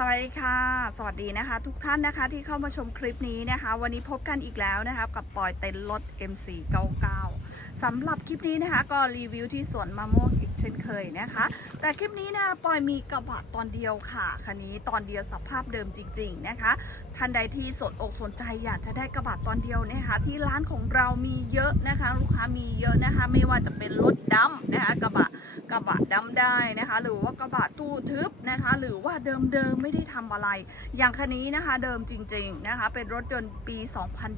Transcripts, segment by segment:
สวัสดีค่ะ สวัสดีนะคะ ทุกท่านนะคะที่เข้ามาชมคลิปนี้นะคะ วันนี้พบกันอีกแล้วนะคะกับปอยเต็นท์รถ M499 สำหรับคลิปนี้นะคะ ก็รีวิวที่สวนมะม่วง เช่นเคยนะคะ แต่คลิปนี้นะปอยมีกระบะตอนเดียวค่ะคันนี้ตอนเดียวสภาพเดิมจริง ๆนะคะท่านใดที่สนอกสนใจอยากจะได้กระบะตอนเดียวนะคะที่ร้านของเรามีเยอะนะคะ ลูกค้ามีเยอะนะคะ ไม่ว่าจะเป็นรถดำนะคะกระบะกระบะดำได้นะคะ หรือว่ากระบะตู้ทึบนะคะ หรือว่าเดิมๆไม่ได้ทำอะไร อย่างคันนี้นะคะเดิมจริงๆนะคะ เป็นรถยนต์ปี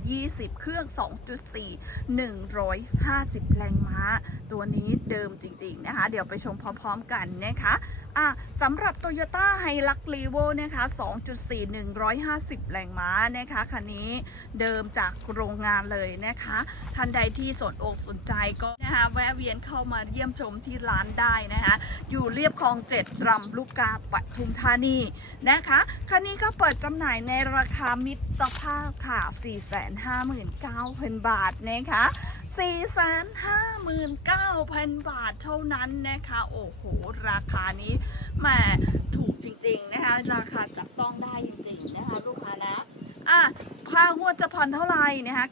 2020 เครื่อง 2.4 150 แรงม้า ตัวนี้เดิมจริงๆนะคะเดี๋ยวไปชมพร้อมๆกันนะคะอะสำหรับ Toyota h i l u x r e v o นะคะ 2.4 150 แรงม้านะคะคันนี้เดิมจากโรงงานเลยนะคะท่านใดที่สนอกสนใจก็นะคะแวะเวียนเข้ามาเยี่ยมชมที่ร้านได้นะคะอยู่เรียบคลองเจ็ดรำลูกกาปทุมธานีนะคะคันนี้ก็เปิดจำหน่ายในราคามิตรภาพค่ะ 459,000 บาทนะคะ 459,000 บาทเท่านั้นนะคะ โอ้โห ราคานี้แหมถูกจริงๆนะคะ ราคาจับต้องได้จริงๆนะคะ ลูกค้านะอะค่างวดจะผ่อนเท่าไหร่นะคะ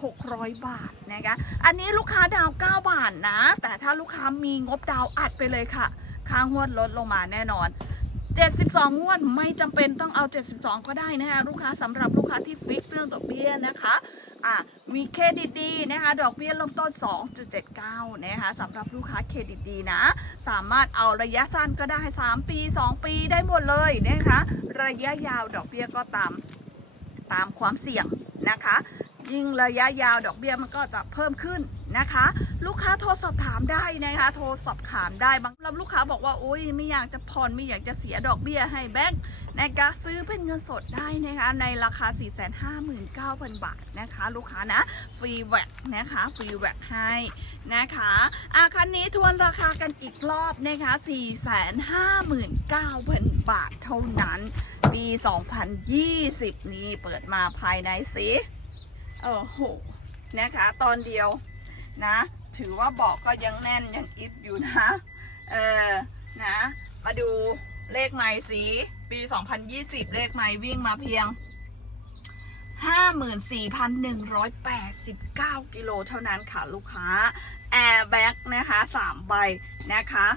9,600 บาทนะคะ อันนี้ลูกค้าดาว 9 บาทนะ แต่ถ้าลูกค้ามีงบดาวอัดไปเลยค่ะ ค่างวดลดลงมาแน่นอน 72 งวดไม่จำเป็นต้องเอา 72 ก็ได้นะคะลูกค้าสำหรับลูกค้าที่ฟิกเรื่องดอกเบี้ยนะคะอะมีเครดิตดีนะคะดอกเบี้ยเริ่มต้น 2.79 นะคะสำหรับลูกค้าเครดิตดีนะ สามารถเอาระยะสั้นก็ได้ 3 ปี 2 ปีได้หมดเลยนะคะ ระยะยาวดอกเบี้ยก็ตามตามความเสี่ยงนะคะ ยิ่งระยะยาวดอกเบี้ยมันก็จะเพิ่มขึ้นนะคะ ลูกค้าโทรสอบถามได้นะคะ โทรสอบถามได้บางรับลูกค้าบอกว่าโอ๊ยไม่อยากจะผ่อนไม่อยากจะเสียดอกเบี้ยให้แบงค์นะคะซื้อเป็นเงินสดได้นะคะในราคา 459,000 บาทนะคะ ลูกค้านะฟรีแวกนะคะฟรีแวกให้นะคะอาคันนี้ทวนราคากันอีกรอบนะคะ 459,000 บาทเท่านั้น ปี 2020 นี้เปิดมาภายในสิ โอ้โหนะคะตอนเดียวนะ ถือว่าเบอกก็ยังแน่นยังอิดอยู่นะ เออนะ มาดูเลขไม้สีปี 2020 เลขไม้วิ่งมาเพียง 54,189 กิโลเท่านั้นค่ะลูกค้า แอร์แบ็กนะคะ 3 ใบนะคะ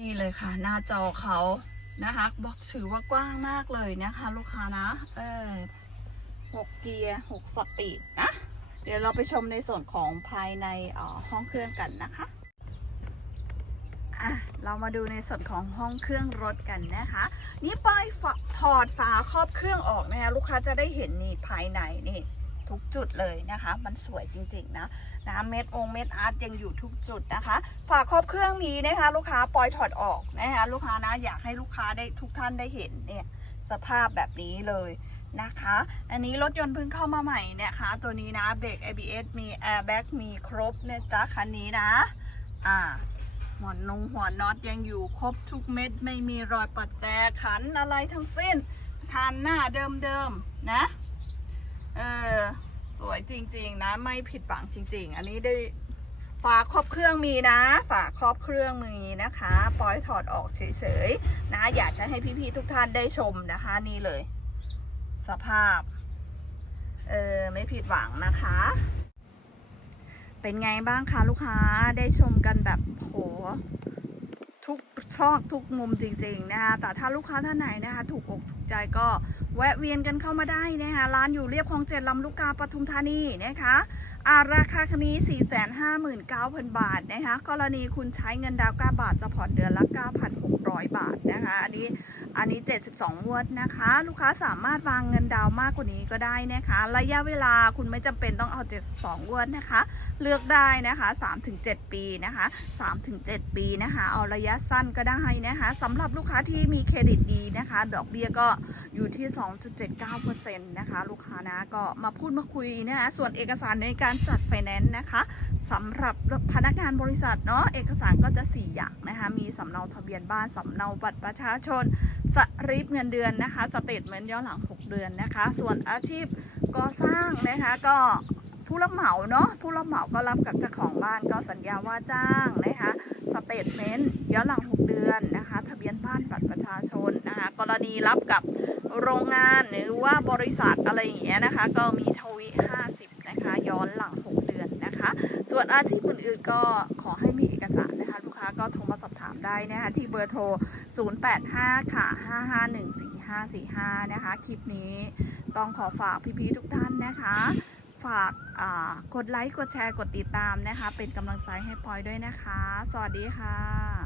นี่เลยค่ะ หน้าจอเขานะคะบอกถือว่ากว้างมากเลยนะคะ ลูกค้านะ เออ 6เกียร์6สปีดนะ เดี๋ยวเราไปชมในส่วนของภายในอ่อห้องเครื่องกันนะคะอะเรามาดูในส่วนของห้องเครื่องรถกันนะคะ นี่ปอยถอดฝาครอบเครื่องออกนะคะลูกค้าจะได้เห็นนี่ภายในนี่ทุกจุดเลยนะคะ มันสวยจริงๆนะนะเม็ดองเม็ดอาร์ตยังอยู่ทุกจุดนะคะ ฝาครอบเครื่องมีนะคะ ลูกค้าปอยถอดออกนะคะลูกค้านะอยากให้ลูกค้าได้ทุกท่านได้เห็นเนี่ยสภาพแบบนี้เลย นะคะ อันนี้รถยนต์เพิ่งเข้ามาใหม่นะคะ ตัวนี้นะเบรก ABS มี Airbag มีครบเนะจ๊ะคันนี้นะ อ่าหัวนงหัวน็อตยังอยู่ครบทุกเม็ด ไม่มีรอยปัดแจขันอะไรทั้งสิ้นคานหน้าเดิมๆนะ เออสวยจริง ๆ นะ ไม่ผิดหวังจริง ๆ อันนี้ได้ฝาครอบเครื่องมีนะ ฝาครอบเครื่องมีนะคะ ปล่อยถอดออกเฉยๆนะ อยากจะให้พี่ๆทุกท่านได้ชมนะคะนี่เลย สภาพ เออไม่ผิดหวังนะคะ เป็นไงบ้างคะลูกค้าได้ชมกันแบบโหทุกซอกทุกมุมจริงๆนะคะ แต่ถ้าลูกค้าท่านไหนนะคะ ถูกอกถูกใจก็แวะเวียนกันเข้ามาได้นะคะ ร้านอยู่เรียบคลองเจ็ดลำลูกกาปทุมธานีนะคะ อาราคาคันนี้ 459,000 บาทนะคะ กรณีคุณใช้เงินดาวน์9บาทจะผ่อนเดือนละ 9,600 บาทนะคะ อันนี้อันนี้ 72งวดนะคะ ลูกค้าสามารถวางเงินดาวน์มากกว่านี้ก็ได้นะคะ ระยะเวลาคุณไม่จำเป็นต้องเอา 72งวดนะคะ เลือกได้นะคะ 3-7 ปีนะคะ3-7 ปีนะคะ เอาระยะสั้นก็ได้นะคะสำหรับลูกค้าที่มีเครดิตดีนะคะ ดอกเบี้ยก็อยู่ที่ 2.79%นะคะ ลูกค้านะก็มาพูดมาคุยนะคะส่วนเอกสารในการจัดไฟแนนซ์นะคะสำหรับพนักงานบริษัทเนาะเอกสารก็จะ 4 อย่างนะคะ มีสำเนาทะเบียนบ้านสำเนาบัตรประชาชนสลิปเงินเดือนนะคะ สเตทเมนต์ย้อนหลัง 6 เดือนนะคะ ส่วนอาชีพก่อสร้างนะคะก็ผู้รับเหมาเนาะผู้รับเหมาก็รับกับเจ้าของบ้านก็สัญญาว่าจ้างนะคะสเตทเมนต์ย้อนหลัง 6 เดือนนะคะ ทะเบียนบ้านบัตรประชาชนนะคะ กรณีรับกับโรงงานหรือว่าบริษัทอะไรอย่างเงี้ยนะคะ ก็มีทวี 50 นะคะ ย้อนหลัง 6 เดือนนะคะ ส่วนอาชีพอื่นๆก็ขอให้มีเอกสารนะคะลูกค้าก็โทรมาสอบถามได้นะคะที่เบอร์โทร 085 ค่ะ 5514545 นะคะ คลิปนี้ต้องขอฝากพี่ๆทุกท่านนะคะฝากกดไลค์ กดแชร์ กดติดตามนะคะ เป็นกำลังใจให้พลอยด้วยนะคะ สวัสดีค่ะ